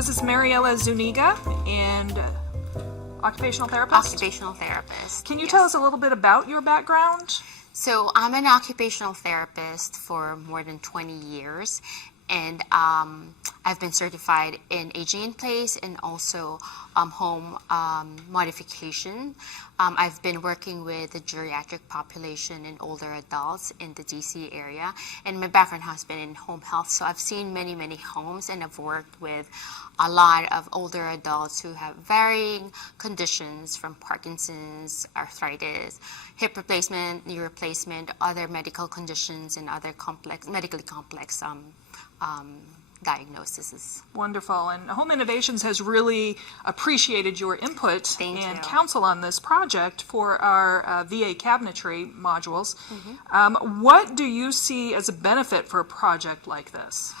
this is Mariela Zuniga, and occupational therapist? Occupational therapist. Can you yes. tell us a little bit about your background? So I'm an occupational therapist for more than 20 years, and I've been certified in aging in place and also home modification. I've been working with the geriatric population and older adults in the DC area, and my background has been in home health. So I've seen many, many homes, and I've worked with a lot of older adults who have varying conditions from Parkinson's, arthritis, hip replacement, knee replacement, other medical conditions, and other medically complex diagnoses. Wonderful. And Home Innovations has really appreciated your input Thank and you. counsel on this project for our VA cabinetry modules. What do you see as a benefit for a project like this?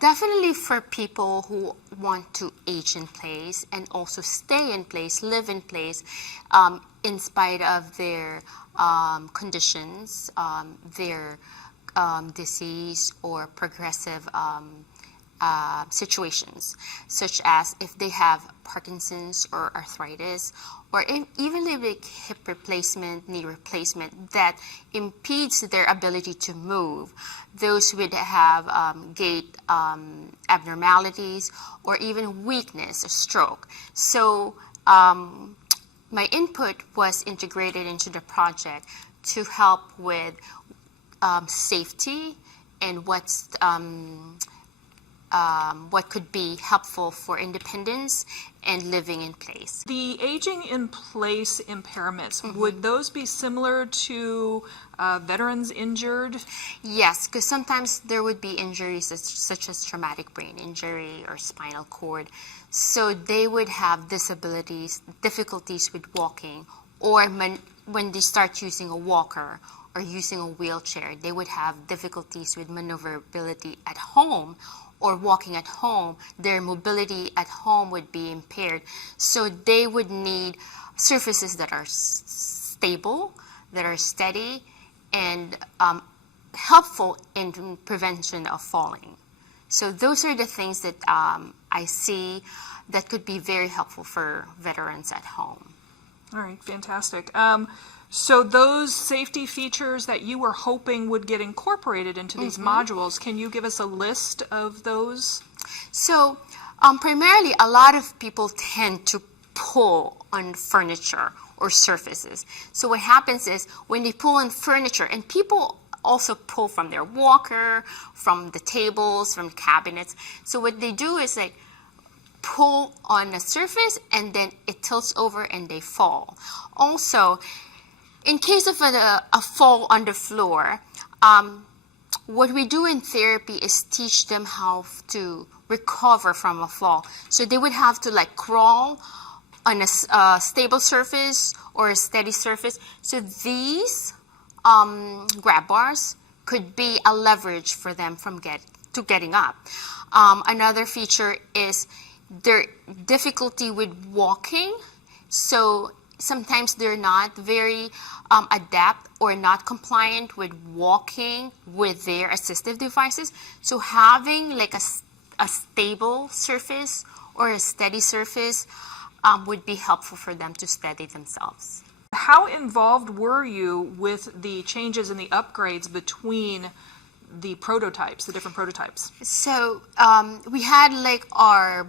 Definitely for people who want to age in place and also stay in place, live in place, in spite of their conditions, their disease or progressive situations, such as if they have Parkinson's or arthritis, or even like hip replacement, knee replacement that impedes their ability to move. Those would have gait abnormalities or even weakness or stroke. So my input was integrated into the project to help with safety and what could be helpful for independence and living in place. The aging in place impairments, would those be similar to veterans injured? Yes, because sometimes there would be injuries such as traumatic brain injury or spinal cord. So they would have disabilities, difficulties with walking, or when they start using a walker or using a wheelchair, they would have difficulties with maneuverability at home or walking at home. Their mobility at home would be impaired. So they would need surfaces that are stable, that are steady, and helpful in prevention of falling. So those are the things that I see that could be very helpful for veterans at home. All right, fantastic. So those safety features that you were hoping would get incorporated into these modules, can you give us a list of those? So primarily, a lot of people tend to pull on furniture or surfaces. So what happens is when they pull on furniture, and people also pull from their walker, from the tables, from cabinets. So what they do is like pull on a surface and then it tilts over and they fall. Also, in case of a fall on the floor, what we do in therapy is teach them how to recover from a fall. So they would have to like crawl on a stable surface or a steady surface. So these grab bars could be a leverage for them from getting up. Another feature is their difficulty with walking. So sometimes they're not very adept or not compliant with walking with their assistive devices. So having like a stable surface or a steady surface would be helpful for them to steady themselves. How involved were you with the changes and the upgrades between the prototypes, the different prototypes? So we had like our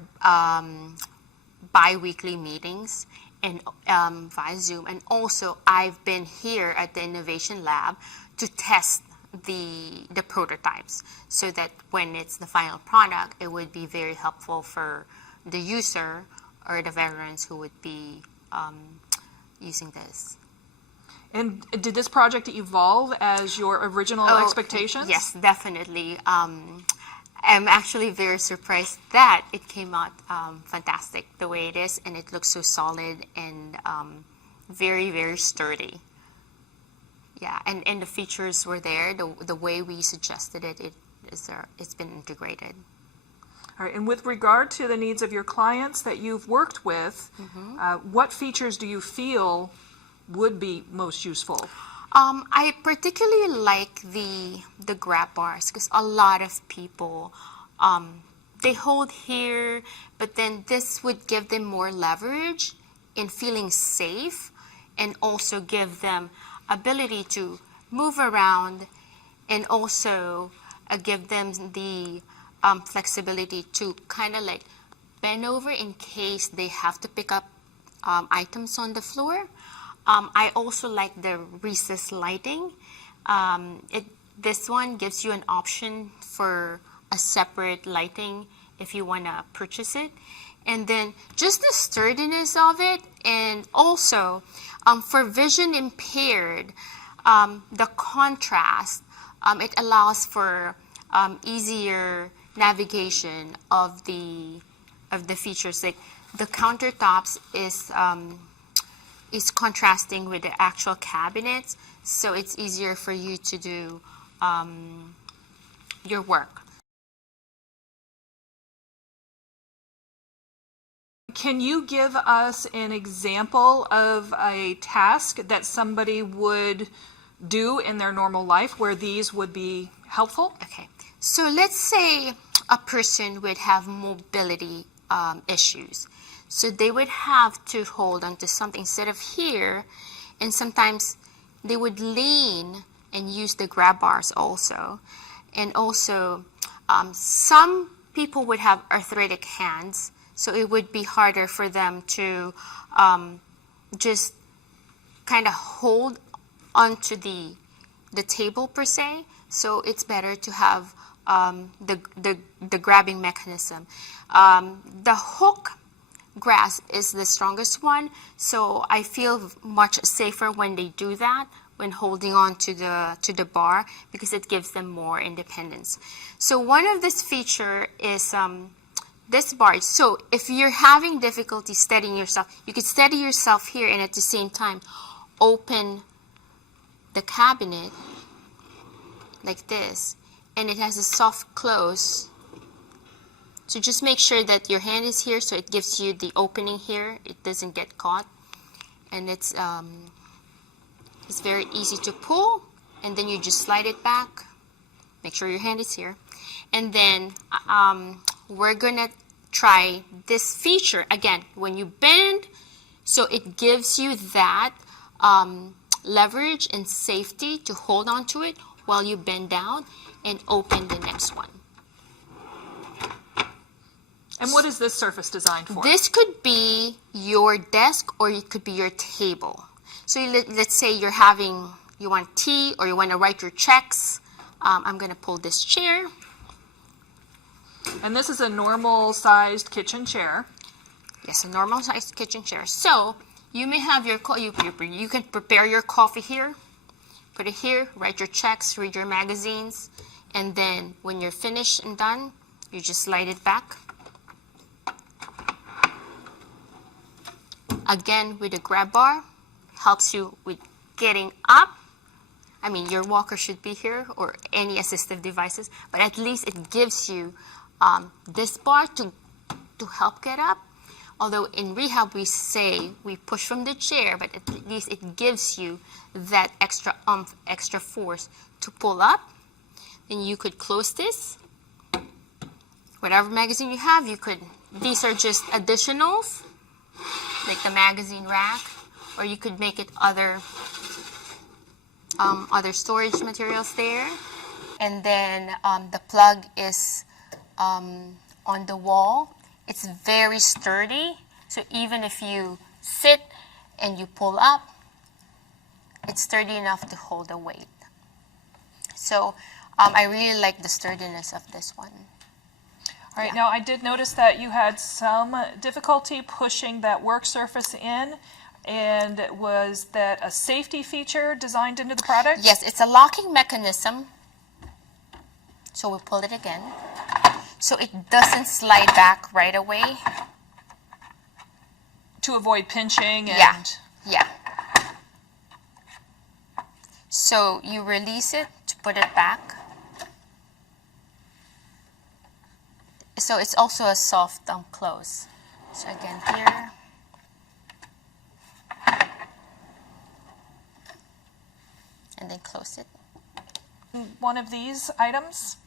bi-weekly meetings and via Zoom, and also I've been here at the Innovation Lab to test the prototypes so that when it's the final product, it would be very helpful for the user or the veterans who would be using this. And did this project evolve as your original expectations? Yes, definitely. I'm actually very surprised that it came out fantastic the way it is, and it looks so solid and very, very sturdy. Yeah, and the features were there. The way we suggested it, it's been integrated. All right, and with regard to the needs of your clients that you've worked with, what features do you feel would be most useful? I particularly like the grab bars because a lot of people they hold here, but then this would give them more leverage in feeling safe, and also give them ability to move around, and also give them the flexibility to kind of like bend over in case they have to pick up items on the floor. I also like the recessed lighting. This one gives you an option for a separate lighting if you want to purchase it. And then just the sturdiness of it, and also for vision impaired, the contrast, it allows for easier navigation of the features. Like the countertops is contrasting with the actual cabinets, so it's easier for you to do your work. Can you give us an example of a task that somebody would do in their normal life where these would be helpful? Okay, so let's say a person would have mobility issues. So they would have to hold onto something instead of here, and sometimes they would lean and use the grab bars also. And also, some people would have arthritic hands, so it would be harder for them to just kind of hold onto the table per se. So it's better to have the grabbing mechanism. The hook grasp is the strongest one, so I feel much safer when they do that, when holding on to the bar, because it gives them more independence. So one of this feature is this bar. So if you're having difficulty steadying yourself, you could steady yourself here and at the same time open the cabinet like this, and it has a soft close. So just make sure that your hand is here, so it gives you the opening here. It doesn't get caught, and it's very easy to pull, and then you just slide it back. Make sure your hand is here, and then we're gonna try this feature again when you bend, so it gives you that leverage and safety to hold on to it while you bend down and open the next one. And what is this surface designed for? This could be your desk, or it could be your table. So let's say you want tea, or you want to write your checks. I'm going to pull this chair. And this is a normal sized kitchen chair. Yes, a normal sized kitchen chair. So you may have you can prepare your coffee here, put it here, write your checks, read your magazines, and then when you're finished and done, you just slide it back. Again, with a grab bar, helps you with getting up. I mean, your walker should be here, or any assistive devices, but at least it gives you this bar to help get up. Although in rehab we say we push from the chair, but at least it gives you that extra extra force to pull up. Then you could close this. Whatever magazine you have, these are just additionals, like the magazine rack, or you could make it other storage materials there. And then the plug is on the wall. It's very sturdy, so even if you sit and you pull up, it's sturdy enough to hold the weight. So I really like the sturdiness of this one. All right, now I did notice that you had some difficulty pushing that work surface in, and was that a safety feature designed into the product? Yes, it's a locking mechanism. So we pull it again, so it doesn't slide back right away. To avoid pinching and... Yeah. So you release it to put it back. So it's also a soft close. So again here. And then close it. One of these items?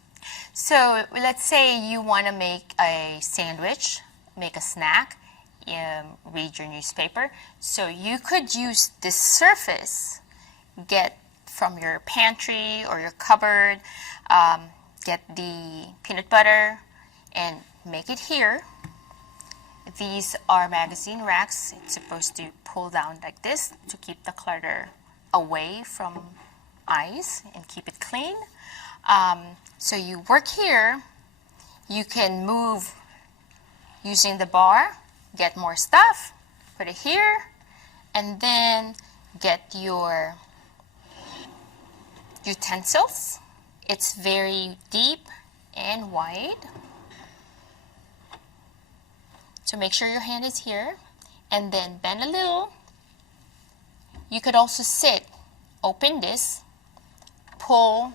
So let's say you want to make a sandwich, make a snack, read your newspaper. So you could use this surface, get from your pantry or your cupboard, get the peanut butter and make it here. These are magazine racks. It's supposed to pull down like this to keep the clutter away from eyes and keep it clean. So you work here, you can move using the bar, get more stuff, put it here, and then get your utensils. It's very deep and wide. So make sure your hand is here, and then bend a little. You could also sit, open this, pull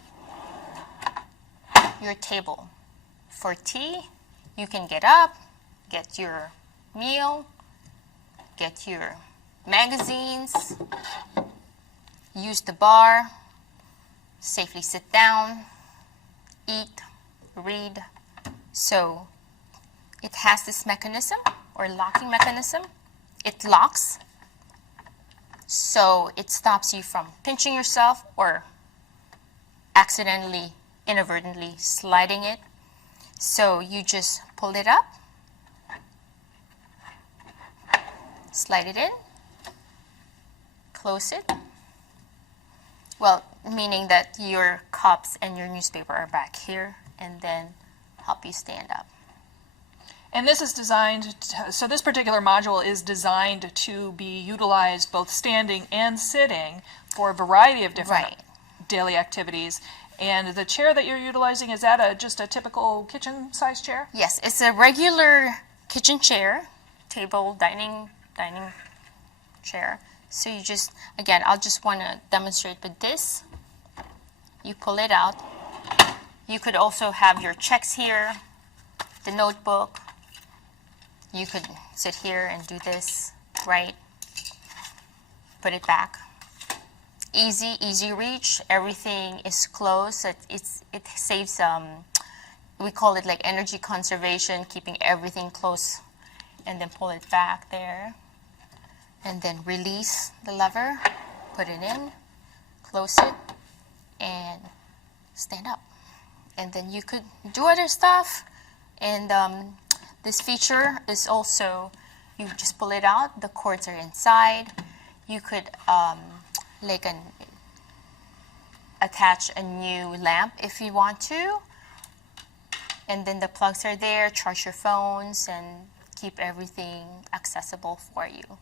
your table. For tea, you can get up, get your meal, get your magazines, use the bar, safely sit down, eat, read. So it has this mechanism or locking mechanism. It locks, so it stops you from pinching yourself or accidentally, inadvertently sliding it. So you just pull it up, slide it in, close it. Well, meaning that your cups and your newspaper are back here, and then help you stand up. And this is designed, so this particular module is designed to be utilized both standing and sitting for a variety of different daily activities. And the chair that you're utilizing, is that just a typical kitchen size chair? Yes, it's a regular kitchen chair, table, dining chair. So you just, again, I'll just want to demonstrate with this. You pull it out. You could also have your checks here, the notebook. You could sit here and do this, right? Put it back. Easy reach. Everything is close. It saves, we call it like energy conservation, keeping everything close. And then pull it back there. And then release the lever, put it in, close it, and stand up. And then you could do other stuff. And this feature is also, you just pull it out, the cords are inside. You could attach a new lamp if you want to. And then the plugs are there, charge your phones, and keep everything accessible for you.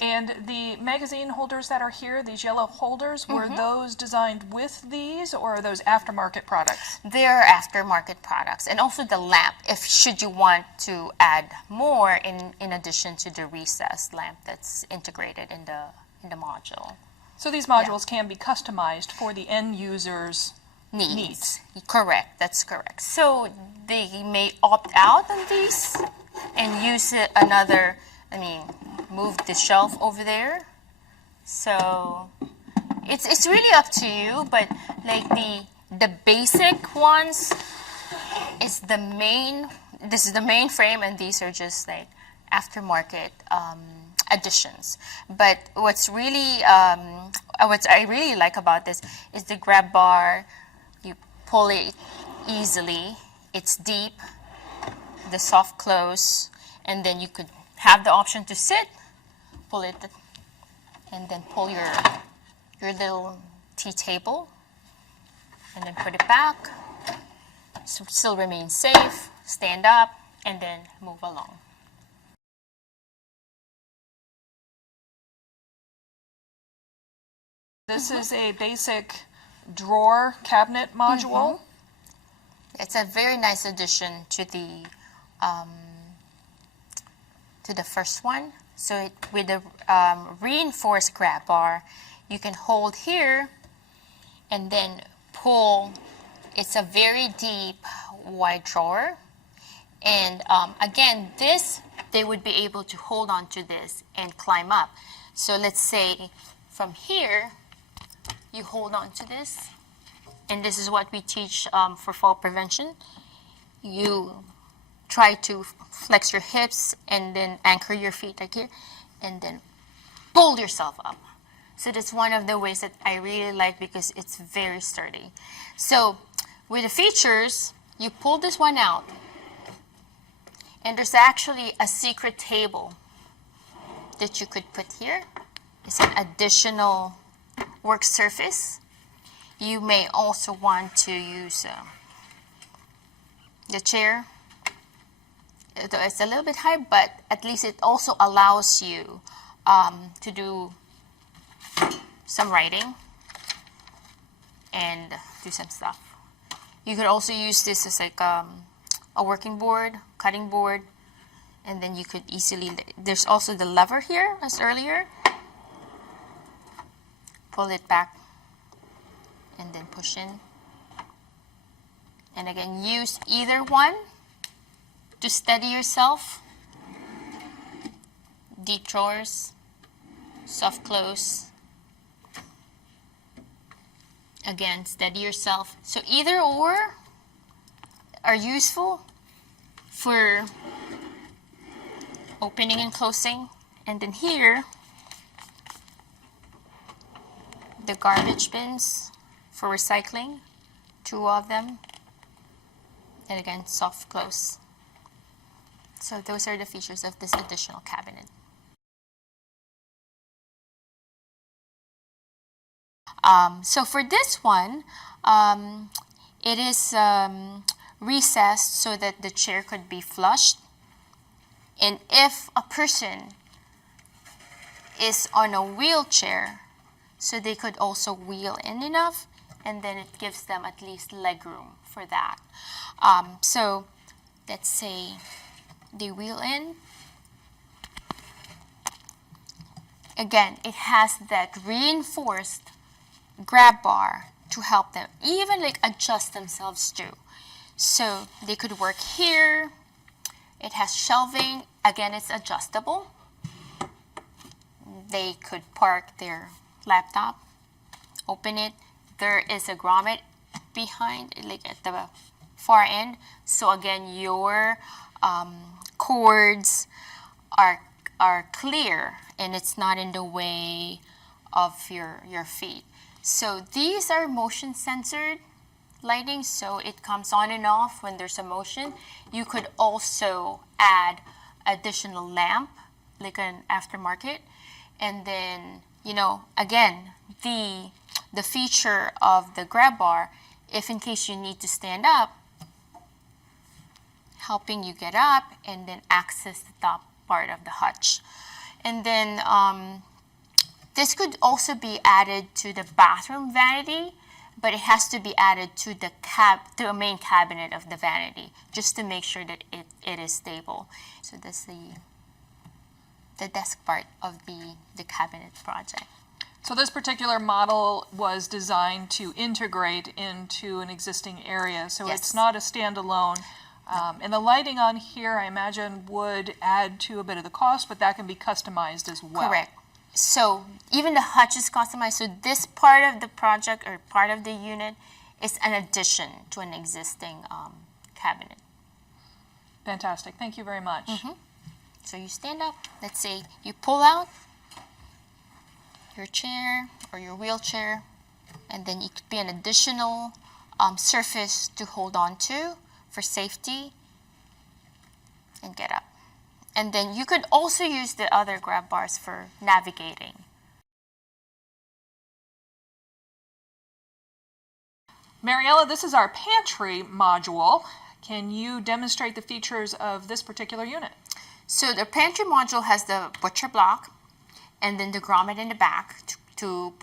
And the magazine holders that are here, these yellow holders, were those designed with these, or are those aftermarket products? They're aftermarket products. And also the lamp, if should you want to add more in addition to the recessed lamp that's integrated in the module. So these modules can be customized for the end user's needs. Correct, that's correct. So they may opt out on these and use another, move the shelf over there. So it's really up to you, but like the basic ones is the main, this is the main frame, and these are just like aftermarket additions. But what's really, what I really like about this is the grab bar. You pull it easily, it's deep, the soft close, and then you could have the option to sit, pull it, and then pull your little tea table, and then put it back, so still remain safe, stand up, and then move along. This is a basic drawer cabinet module. It's a very nice addition to the first one. So with the reinforced grab bar, you can hold here and then pull. It's a very deep, wide drawer. And again, they would be able to hold on to this and climb up. So let's say from here, you hold on to this And this is what we teach for fall prevention. You try to flex your hips and then anchor your feet like here, and then pull yourself up. So that's one of the ways that I really like because it's very sturdy. So with the features, you pull this one out, and there's actually a secret table that you could put here. It's an additional work surface. You may also want to use the chair. It's a little bit high, but at least it also allows you to do some writing and do some stuff. You could also use this as like a working board, cutting board, and then you could easily, there's also the lever here as earlier. Pull it back and then push in. And again, use either one to steady yourself. Deep drawers, soft close. Again, steady yourself. So either or are useful for opening and closing. And then here, the garbage bins for recycling, 2 of them. And again, soft close. So those are the features of this additional cabinet. So for this one, it is recessed so that the chair could be flushed. And if a person is on a wheelchair, so they could also wheel in enough, and then it gives them at least leg room for that. So let's say they wheel in. Again, it has that reinforced grab bar to help them even like adjust themselves too. So they could work here. It has shelving. Again, it's adjustable. They could park their laptop, open it. There is a grommet behind, like at the far end. So again, your cords are clear and it's not in the way of your feet. So these are motion censored lighting, so it comes on and off when there's a motion. You could also add additional lamp, like an aftermarket. And then, you know, again, the feature of the grab bar, if in case you need to stand up, helping you get up and then access the top part of the hutch. And then this could also be added to the bathroom vanity, but it has to be added to the main cabinet of the vanity, just to make sure that it is stable. So that's the desk part of the cabinet project. So this particular model was designed to integrate into an existing area, so Yes. it's not a standalone. And the lighting on here, I imagine, would add to a bit of the cost, but that can be customized as well. Correct. So even the hutch is customized. So this part of the project or part of the unit is an addition to an existing cabinet. Fantastic. Thank you very much. So you stand up. Let's say you pull out your chair or your wheelchair, and then it could be an additional surface to hold on to for safety, and get up. And then you could also use the other grab bars for navigating. Mariella, this is our pantry module. Can you demonstrate the features of this particular unit? So the pantry module has the butcher block and then the grommet in the back to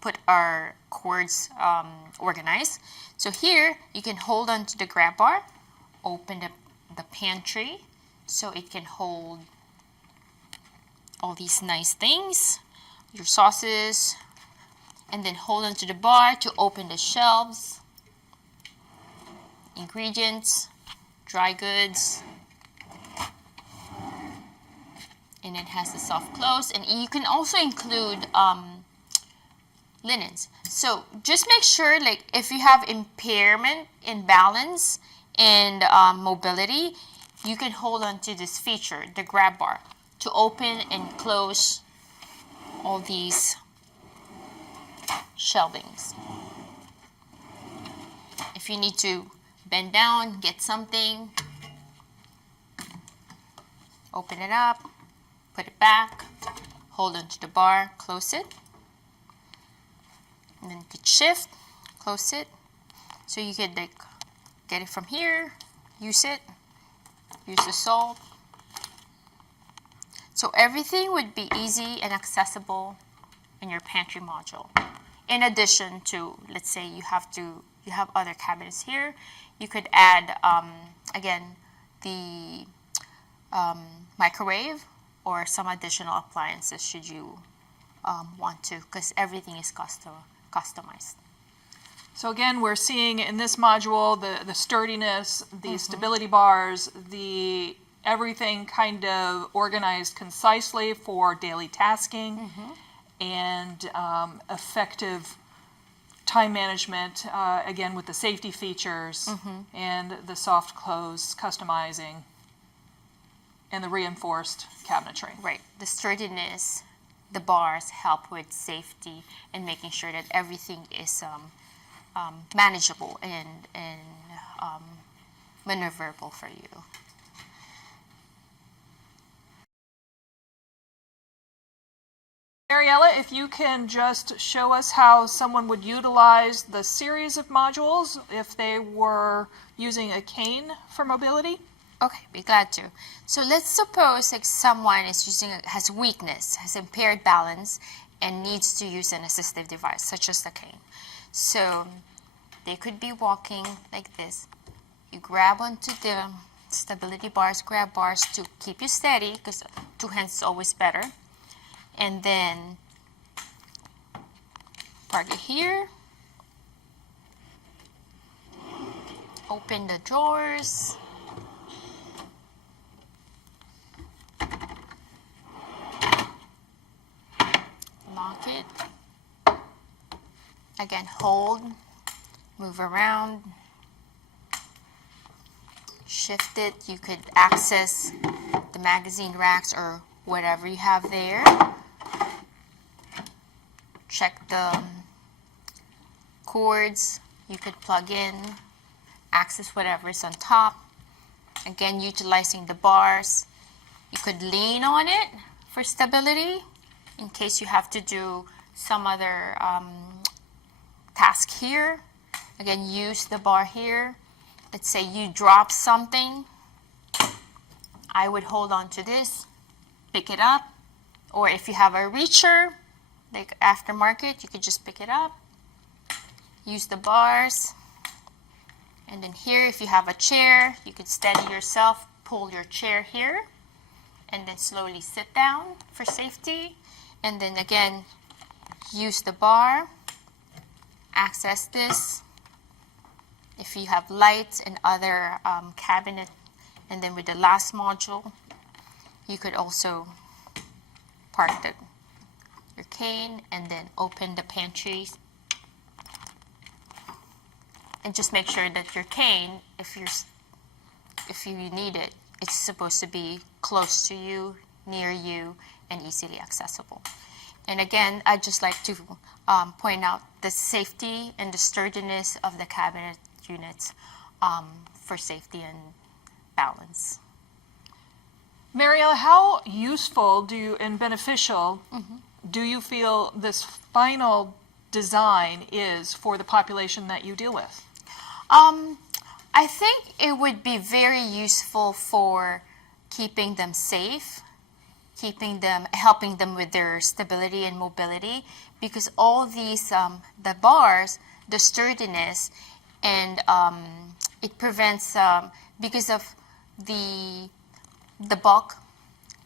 put our cords organized. So here you can hold on to the grab bar, open the pantry so it can hold all these nice things, your sauces, and then hold on to the bar to open the shelves, ingredients, dry goods, and it has the soft close. And you can also include linens. So just make sure, like, if you have impairment in balance and mobility, you can hold on to this feature, the grab bar, to open and close all these shelvings. If you need to bend down, get something, open it up, put it back, hold onto the bar, close it, and then you could shift, close it, so you could like get it from here, use the salt. So everything would be easy and accessible in your pantry module. In addition to, let's say you have other cabinets here, you could add again the microwave or some additional appliances should you want to, because everything is customized. So again, we're seeing in this module the sturdiness, the stability bars, the everything kind of organized concisely for daily tasking, and effective time management, again with the safety features and the soft close customizing and the reinforced cabinetry. Right. The sturdiness, the bars help with safety and making sure that everything is manageable and maneuverable for you. Mariella, if you can just show us how someone would utilize the series of modules if they were using a cane for mobility. Okay, be glad to. So let's suppose like someone is has weakness, has impaired balance, and needs to use an assistive device such as the cane. So they could be walking like this. You grab onto the stability bars, grab bars to keep you steady, because 2 hands is always better. And then park it here. Open the drawers. Lock it. Again, hold, move around, shift it. You could access the magazine racks or whatever you have there. Check the cords you could plug in, access whatever is on top. Again, utilizing the bars. You could lean on it for stability in case you have to do some other task here. Again, use the bar here. Let's say you drop something. I would hold on to this, pick it up, or if you have a reacher, like aftermarket, you could just pick it up, use the bars, and then here, if you have a chair, you could steady yourself, pull your chair here, and then slowly sit down for safety, and then again, use the bar, access this. If you have lights and other cabinet, and then with the last module, you could also park your cane and then open the pantries. And just make sure that your cane, if you need it, it's supposed to be close to you, near you, and easily accessible. And again, I'd just like to point out the safety and the sturdiness of the cabinet units for safety and balance. Mariella, how useful and beneficial do you feel this final design is for the population that you deal with? I think it would be very useful for keeping them safe, helping them with their stability and mobility, because all these, the bars, the sturdiness, and it prevents, because of the bulk,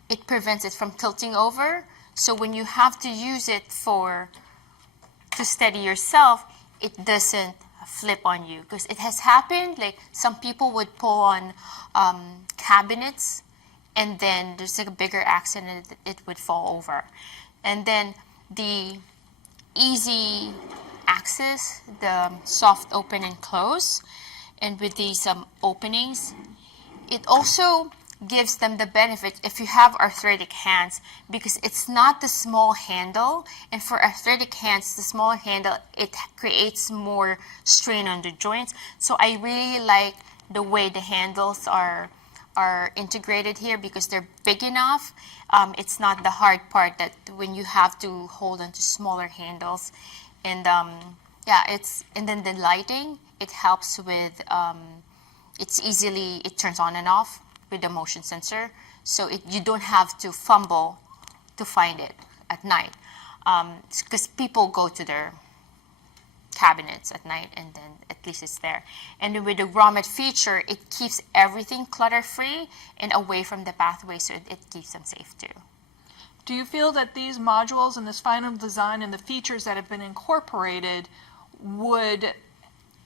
it prevents it from tilting over. So when you have to use it to steady yourself, it doesn't flip on you, because it has happened. Like some people would pull on cabinets, and then there's like a bigger accident, it would fall over. And then the easy access, the soft open and close, and with these openings, it also gives them the benefit if you have arthritic hands, because it's not the small handle, and for arthritic hands, the smaller handle, it creates more strain on the joints. So I really like the way the handles are integrated here, because they're big enough. It's not the hard part that when you have to hold onto smaller handles. And and then the lighting, it helps with, it turns on and off with the motion sensor, so you don't have to fumble to find it at night, because people go to their cabinets at night and then at least it's there. And then with the grommet feature, it keeps everything clutter-free and away from the pathway, so it keeps them safe too. Do you feel that these modules and this final design and the features that have been incorporated would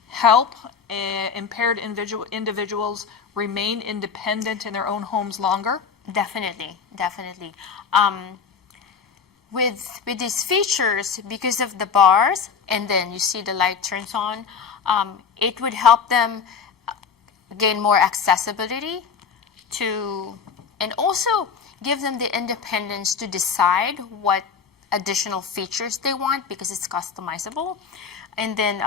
help impaired individuals remain independent in their own homes longer? Definitely. With these features, because of the bars, and then you see the light turns on, it would help them gain more accessibility to, and also give them the independence to decide what additional features they want, because it's customizable. And then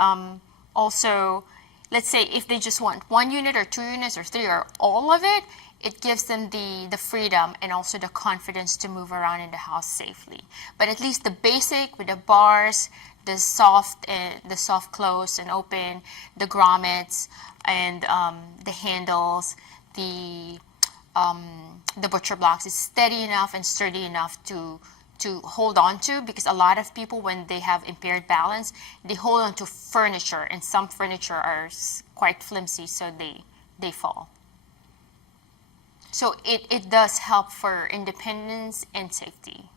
also, let's say if they just want 1 unit or 2 units or 3 or all of it, it gives them the freedom and also the confidence to move around in the house safely. But at least the basic with the bars, the soft close and open, the grommets, and the handles, the butcher blocks is steady enough and sturdy enough to hold on to, because a lot of people, when they have impaired balance, they hold on to furniture, and some furniture are quite flimsy, so they fall. So it does help for independence and safety.